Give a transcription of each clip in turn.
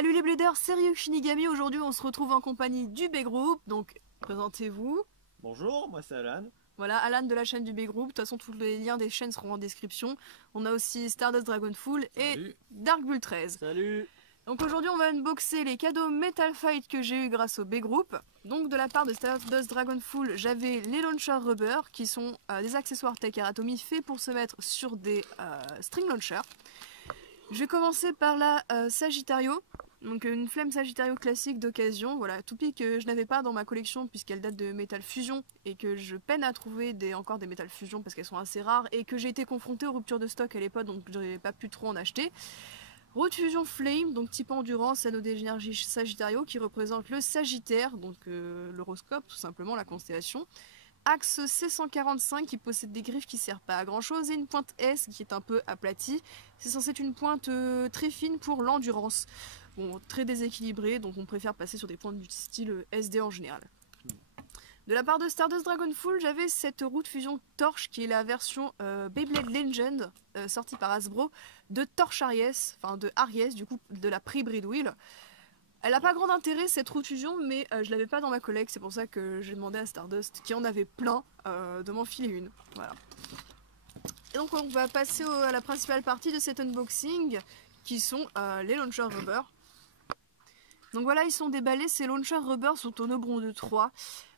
Salut les bladers, c'est Ryuk Shinigami. Aujourd'hui on se retrouve en compagnie du B-Group, donc présentez-vous. Bonjour, moi c'est Alan. Voilà, Alan de la chaîne du B-Group. De toute façon tous les liens des chaînes seront en description. On a aussi Stardust Dragonfall et Dark Bull 13. Salut. Donc aujourd'hui on va unboxer les cadeaux Metal Fight que j'ai eu grâce au B-Group. Donc de la part de Stardust Dragonfall, j'avais les launchers rubber qui sont des accessoires Takaratomi faits pour se mettre sur des string launchers. Je vais commencer par la Sagittario, donc une flemme Sagittario classique d'occasion, voilà, toupie que je n'avais pas dans ma collection puisqu'elle date de Metal Fusion et que je peine à trouver encore des Metal Fusion parce qu'elles sont assez rares et que j'ai été confrontée aux ruptures de stock à l'époque donc je n'avais pas pu trop en acheter. Road Fusion Flame, donc type endurance, anneau d'énergie Sagittario qui représente le Sagittaire, donc l'horoscope tout simplement, la constellation. Axe C145 qui possède des griffes qui ne servent pas à grand chose et une pointe S qui est un peu aplatie. C'est censé être une pointe très fine pour l'endurance. Bon, très déséquilibrée, donc on préfère passer sur des pointes du style SD en général. De la part de Stardust Dragonfall, j'avais cette Root Fusion Torche qui est la version Beyblade Legend sortie par Hasbro de Torche Aries, enfin de Aries du coup de la Pre-Breed Wheel. Elle n'a pas grand intérêt cette Root Fusion, mais je l'avais pas dans ma collecte, c'est pour ça que j'ai demandé à Stardust, qui en avait plein, de m'en filer une. Voilà. Et donc on va passer à la principale partie de cet unboxing, qui sont les launchers rubber. Donc voilà, ils sont déballés, ces launchers rubber sont au nombre de 3.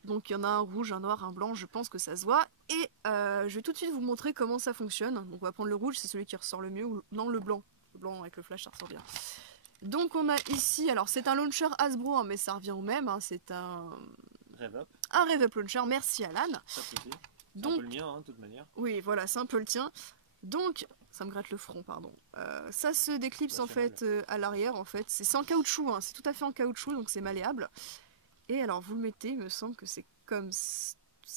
Donc il y en a un rouge, un noir, un blanc, je pense que ça se voit. Et je vais tout de suite vous montrer comment ça fonctionne. Donc on va prendre le rouge, c'est celui qui ressort le mieux, ou non le blanc. Le blanc avec le flash ça ressort bien. Donc on a ici, alors c'est un launcher Hasbro, hein, mais ça revient au même, hein, c'est un Rev Up Launcher, merci Alan. C'est un peu le mien, hein, de toute manière. Oui, voilà, c'est un peu le tien. Donc, ça me gratte le front, pardon. Ça se déclipse en fait à l'arrière, en fait. C'est en caoutchouc, hein, c'est tout à fait en caoutchouc, donc c'est malléable. Et alors vous le mettez, il me semble que c'est comme...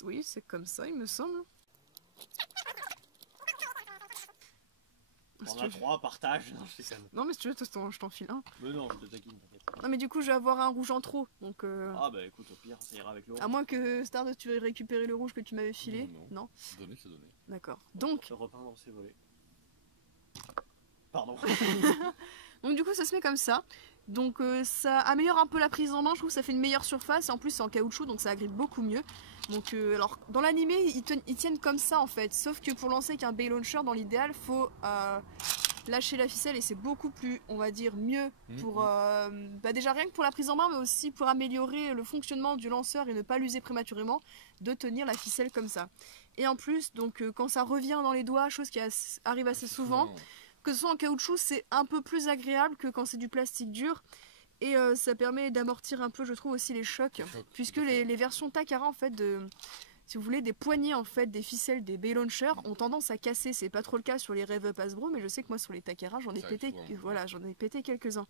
Oui, c'est comme ça, il me semble. On a 3, partage. Non mais si tu veux, je t'enfile un. Mais non, je te taquine, t'inquiète. Non mais du coup je vais avoir un rouge en trop, donc Ah bah écoute, au pire, ça ira avec le rouge. à moins que Stardust tu veuilles récupérer le rouge que tu m'avais filé. Non. C'est donné, c'est donné. D'accord. Donc... Se repeindre dans ses volets. Pardon. Donc du coup ça se met comme ça. Donc ça améliore un peu la prise en main, je trouve que ça fait une meilleure surface. Et en plus c'est en caoutchouc donc ça agrippe beaucoup mieux. Donc alors dans l'animé ils tiennent comme ça en fait. Sauf que pour lancer avec un Bay Launcher dans l'idéal faut lâcher la ficelle et c'est beaucoup plus, on va dire, mieux pour déjà rien que pour la prise en main mais aussi pour améliorer le fonctionnement du lanceur et ne pas l'user prématurément, de tenir la ficelle comme ça. Et en plus donc quand ça revient dans les doigts, chose qui arrive assez souvent, que ce soit en caoutchouc c'est un peu plus agréable que quand c'est du plastique dur. Et ça permet d'amortir un peu je trouve aussi les chocs, puisque les versions Takara en fait si vous voulez, des poignées en fait, des ficelles, des Bay Launchers ont tendance à casser. C'est pas trop le cas sur les Rev Up Hasbro, mais je sais que moi sur les Takara j'en ai pété, voilà, j'en ai pété quelques-uns.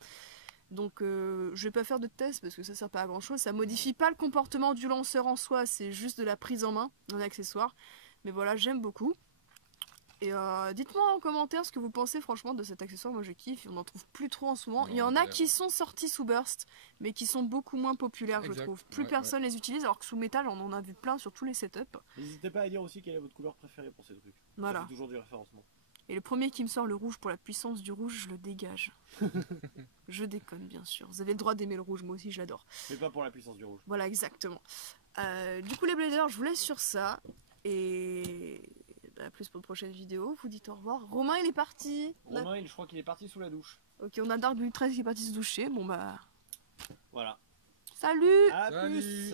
Donc je vais pas faire de test parce que ça sert pas à grand chose, ça modifie pas le comportement du lanceur en soi, c'est juste de la prise en main, un accessoire. Mais voilà, j'aime beaucoup. Et dites-moi en commentaire ce que vous pensez franchement de cet accessoire, moi je kiffe, on n'en trouve plus trop en ce moment. Il y en a qui sont sortis sous Burst, mais qui sont beaucoup moins populaires je trouve. Plus personne les utilise, alors que sous Metal on en a vu plein sur tous les setups. N'hésitez pas à dire aussi quelle est votre couleur préférée pour ces trucs. Voilà. Ça fait toujours du référencement. Et le premier qui me sort le rouge pour la puissance du rouge, je le dégage. Je déconne bien sûr, vous avez le droit d'aimer le rouge, moi aussi je l'adore. Mais pas pour la puissance du rouge. Voilà exactement. Du coup les bladers, je vous laisse sur ça, et... à plus pour une prochaine vidéo, vous dites au revoir. Romain il est parti. Romain je crois qu'il est parti sous la douche. Ok, on a Dark Bull 13 qui est parti se doucher, bon bah... Voilà. Salut. À plus.